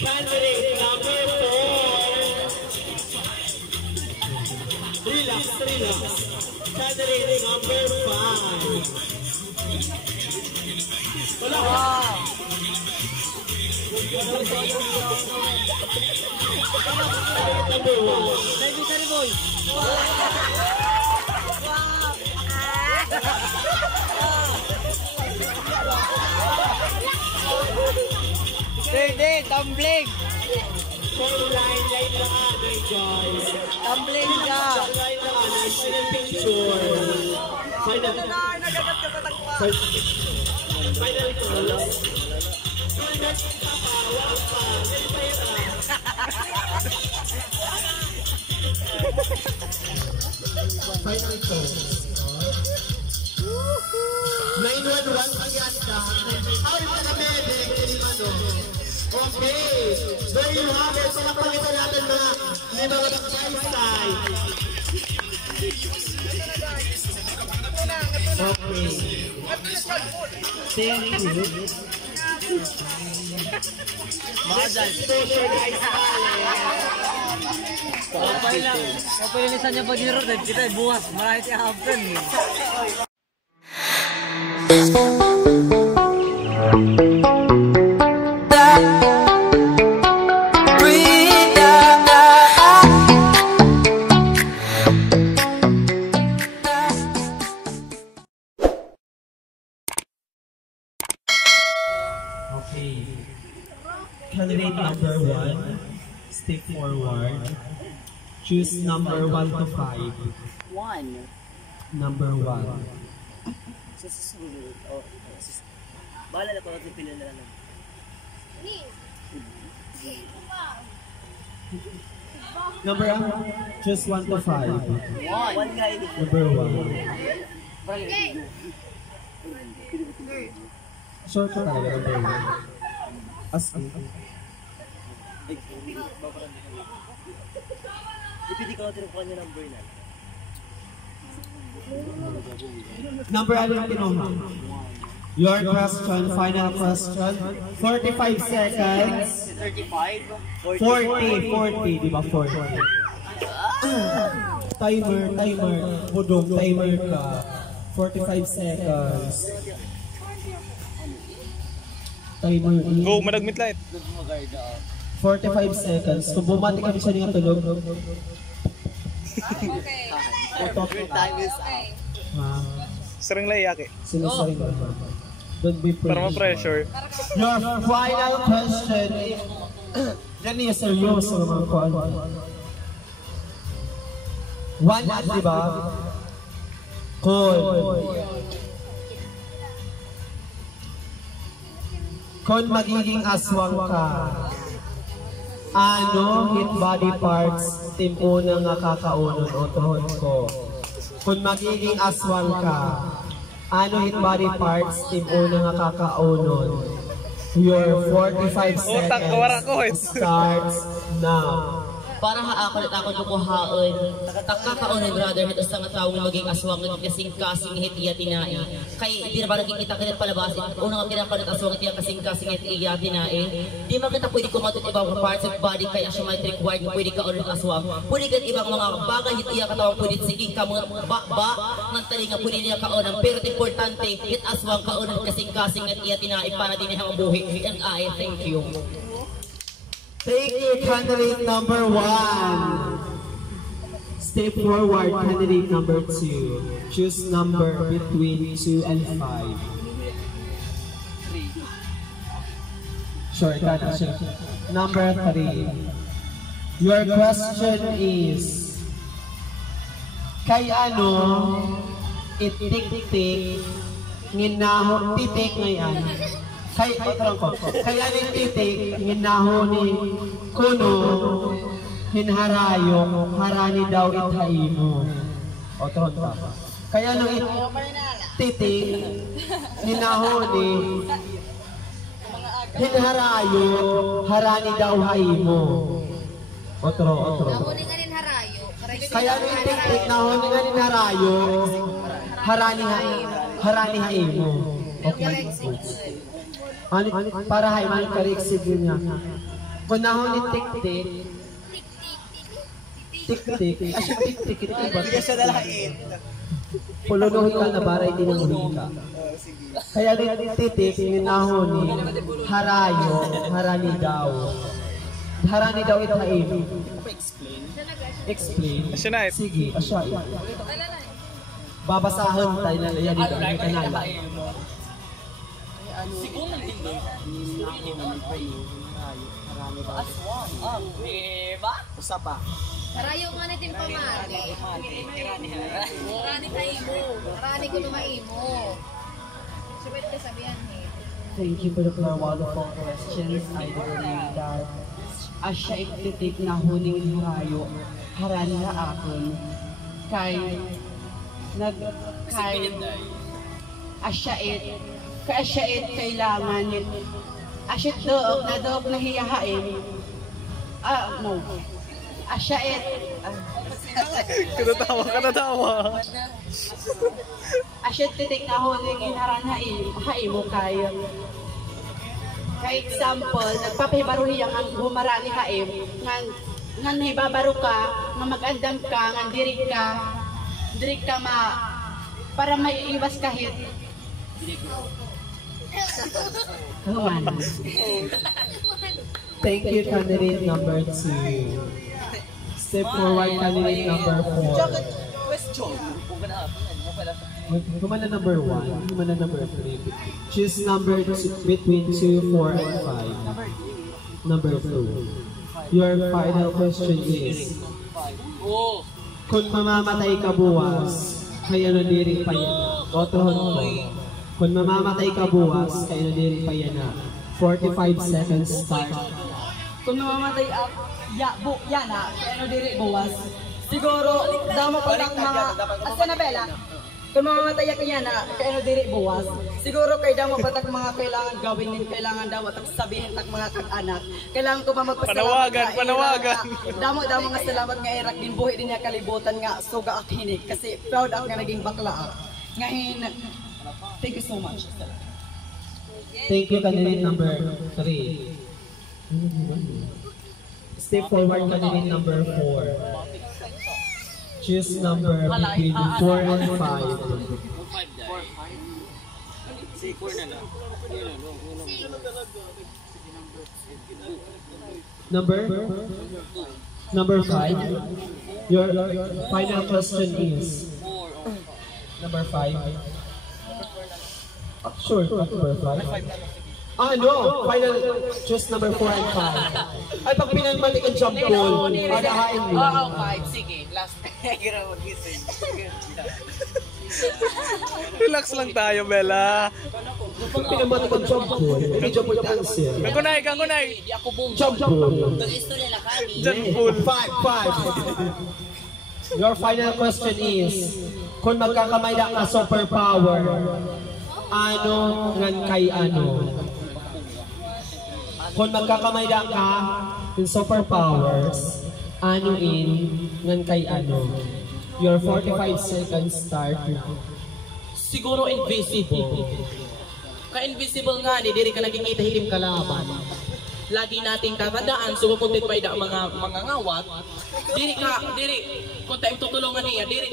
Candidate number 4. Relax. Candidate number 5. Wala. Number 1. Secretary boy. Third tumbling. Line lang guys. Tumbling ka. Line lang, final picture. Final. Final toast. 911 again ka. Ay, paramedic. Okay. There you have it. Palakpakitan natin mga nagsaysay. Okay. Thank you. Mahal. Kapalisan niya pa ni Rodel. Kita bukas. Marahit i-happen. Okay. Candidate number 1, step forward. Choose number 1 to 5. 1. Number 1. Oh, bahala na ko natin pila na lang. Number 1, choose 1 to 5. 1 guy. Number 1. Short ka talaga, number 1. As in. Ipili ko natin kung ano number na. Number ano yung kinuha? Your question, final question. 45 seconds. 35? 40, di ba 40? Timer. Budong, timer ka. 45 seconds. Timer. Go, managmit light. 45 seconds. Kung bumati kami siya nga tulog. Okay. Your time is up. Sarang layaki. Sinasabi ko. Don't be Para ma-pressure. Your final question is... Yan niya seryoso naman ko. 1, di ba? Cool. Kung magiging aswang ka, ano hit body parts team unang nakakaunon o tuhod ko? Kung magiging aswang ka, ano hit body parts team unang nakakaunon? Your 45 seconds starts now. Para haakon at akon lukuhaon, takakaon ng brotherhood o sa nga tawong maging aswang ng kasing-kasing hitiya tinai. Kay di na ba nagkikita kita palabasin, unang ang kinakaon ng aswang hitiya kasing-kasing hitiya tinai. Di ba kita pwede kumatot ibang parts of body kaya siya might required na pwede kaon ng aswang. Pwede ka ibang mga bagay hitiya katawang pwede siging ka mga ba ng tali nga pwede niya kaon. Pero importante, hit aswang kaon ng kasing-kasing hitiya tinai para din niya ang buhi. And I thank you. Thank you, candidate number 1. Step forward, candidate number 2. Choose number between 2 and 5. Sure, number 3. Your question is, kay ano, itik-tik, nginaho, titik ngayon. Kay, kay ano yung titik, nginaho ni kuno, hinharayong, harani daw ithaimo. O, tron ka. Kaya nung titik, nginaho ni, hinharayong, harani daw haimo. Otro. Nahuling nga rin harayo. Kaya nung titik, nahon nga ni harayo, harani haimo. Okay. Para haimang kareksib yun niya. Kung nahon ni tik-tik, tik-tik, asya tik-tik, Hindi siya dalahin. pulunuhin ka na baray tinuhin ka. Kaya ni titik, nahon ni harayo, harani daw. Harani daw ito haimo. Explain. Asya na it. Sige, asya. Babasahan tayo na yan dito. May kanala. Usa pa. Harayo nga natin pamari. Harani kaimo. Harani ko nung kaimo. Sabit ka sabihan eh. Thank you for the wonderful questions. I believe that asya ititik na huling harayo, harani na akon, kay asya it kailangan it, asya doog na hiyahain, no, asya it, Kanatawa. asya titik na huling harani mo kay example, nagpapahibaruhi ang humarani haim, ngan hibabaro ka, nga mag-andam ka, ngan diri ka para may iwas kahit. Human. Thank you, candidate number 2. Step forward, candidate number 4. Question. Kumana number 1, kumana number 3. Choose number between 2, 4, and 5. Number 2. Your final question is, kung mamamatay ka buwas, kaya na diri pa yan. Otohon ko. Kung mamamatay ka buwas, kaya na diri pa yan na. 45 seconds start. Kung namamatay yana, kaya ano diri buwas, siguro, dama pa lang mga, asa na Bella? Kung mamamatay ka yan kaya ano diri buwas, siguro kay damo patak mga kailangan gawin din, kailangan daw at sabihin tak mga kag-anak. Kailangan ko ba magpasalamat Panawagan. Damo nga salamat nga irak din buhi din niya kalibutan nga suga ak hinig kasi proud ako nga naging bakla. Ngayon, thank you so much. Thank you, candidate number 3. Step forward, candidate number 4. Choose number between 4 and 5. Number 5. Your final question is number 5. Sure, number 5. No, final choose number 4 and 5. Ay, pag pinanmali ka jump goal, adahain mo. Oo, 5. Sige, last. Gira mo gising. Relax lang tayo, Bella. Pag pinanmali ka jump goal, hindi jump goal cancel. Kangunay. Di ako boom. Jump goal. Mag-istorya na kami. Jump pool. 5. Your final question is, kung magkakamayda ka superpower, ano ngan kay ano? Kung magkakamayda ka in superpowers, ano ngan kay ano? Your 45 seconds start. Siguro invisible. Ka-invisible nga, diri ka nakikita hilim kalaban. Lagi nating tatandaan, so kung may mga ngawat, diri kung tayo tutulungan niya, diri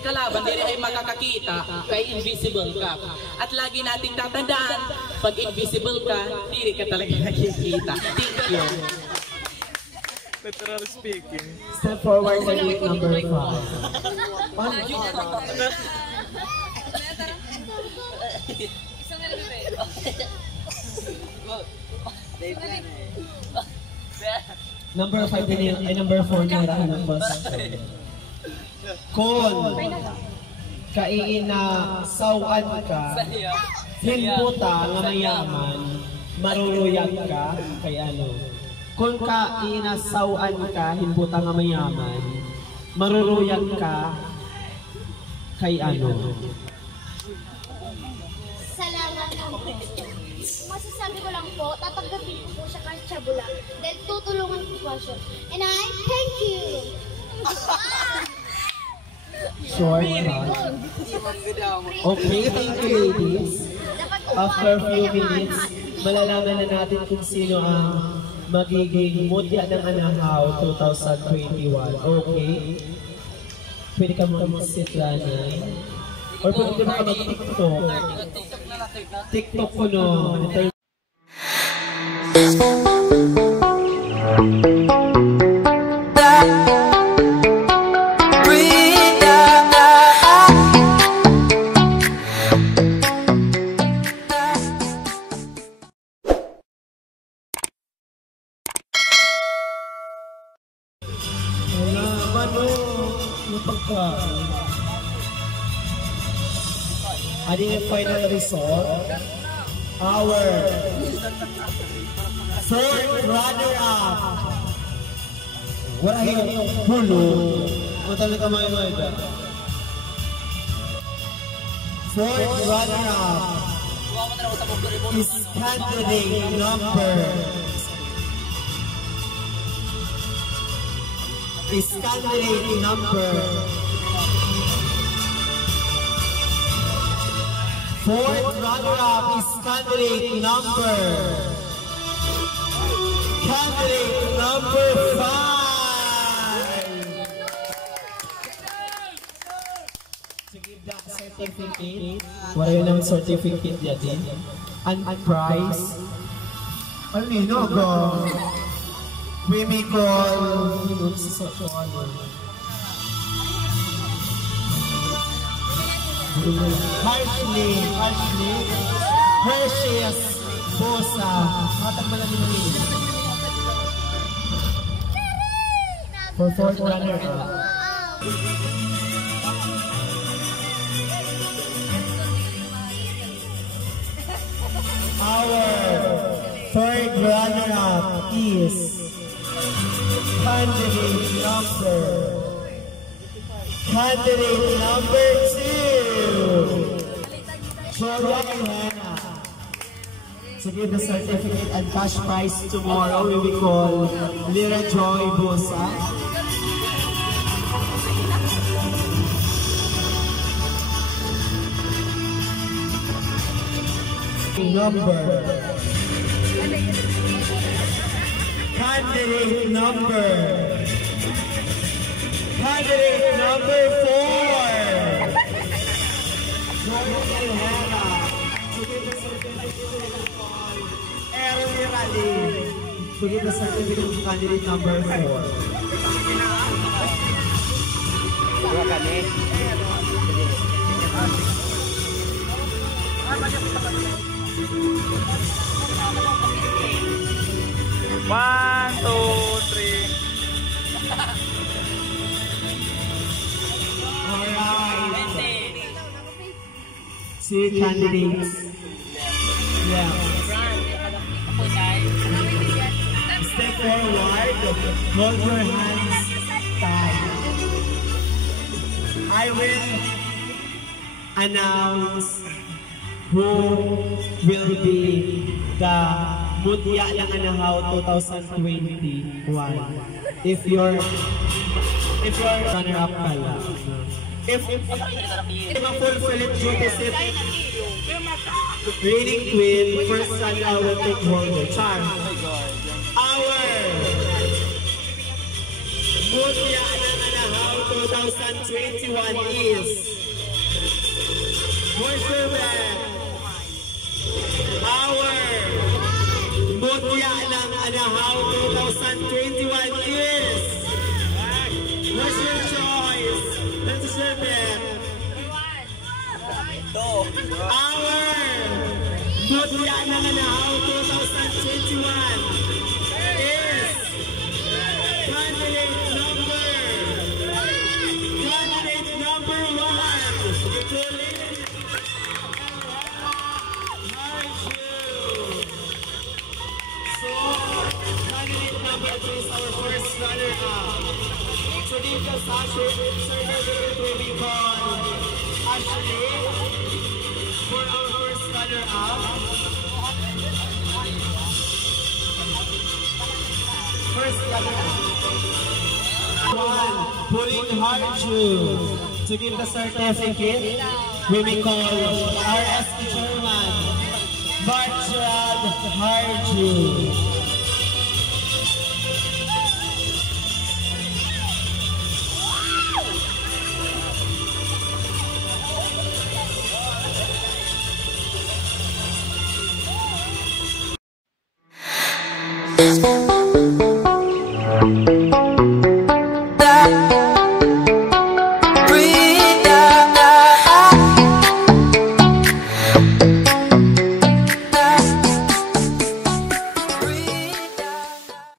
kalaban, diri ay makakakita, kay invisible ka. At lagi nating tatandaan, pag invisible ka, diri ka talaga nakikita. Thank you. Literal speaking. Step forward to gate number 5. Number 5 din ay number 4 na rahan ng question. Kung kainasawan ka, hinputa nga mayaman, maruruyag ka kay ano. Kung kainasawan ka, hinputa nga mayaman, maruruyag ka kay ano. Salamat po. Masasabi ko lang po, tatanggapin ko po siya kahit siya bula. Dahil tutulungan ko po siya. And I thank you. Short cut. Okay, thank you ladies. After few minutes, malalaman na natin kung sino ang magiging mutya ng Anahaw 2021. Okay? Pwede ka mag-sit Rani. Or pwede ka mag-TikTok. TikTok ko no. Adding a final result, our third runner-up. Wala yung pulo. Matali ka mga mga. Fourth runner-up is candidate number. Fourth runner-up is candidate number 5. To give that certificate, wala yun ang certificate natin. And prize. Ano nino ko? Wimikol. Harshly, Hershey's, Bosa, matagbalan nyo rin. For fourth runner-up. Our third runner-up is candidate number 2. Joanna. To give the certificate and cash prize tomorrow, we will call Lira Joy Bosa. Candidate number 4. To give the certificate to candidate number 4. One, two, three. Alright. See candidates. Yeah. Step forward. Hold your hands tight. I will announce who will be the Mutya ng Anahaw 2021. If you're runner-up pala. If ma-fulfill it duty set reigning queen, first runner will take hold of charm. Our Mutya ng Anahaw 2021 is our Mutya ng Anahaw 2021 is what's your choice? Let's serve it. Our Mutya ng Anahaw 2021 is candidate number 5. receive the certificate, we will call Ashley for our first runner-up. First runner-up. One, Pulling Harju. To give the certificate, we will call RS Chairman, Bartrad Harju. Thank you.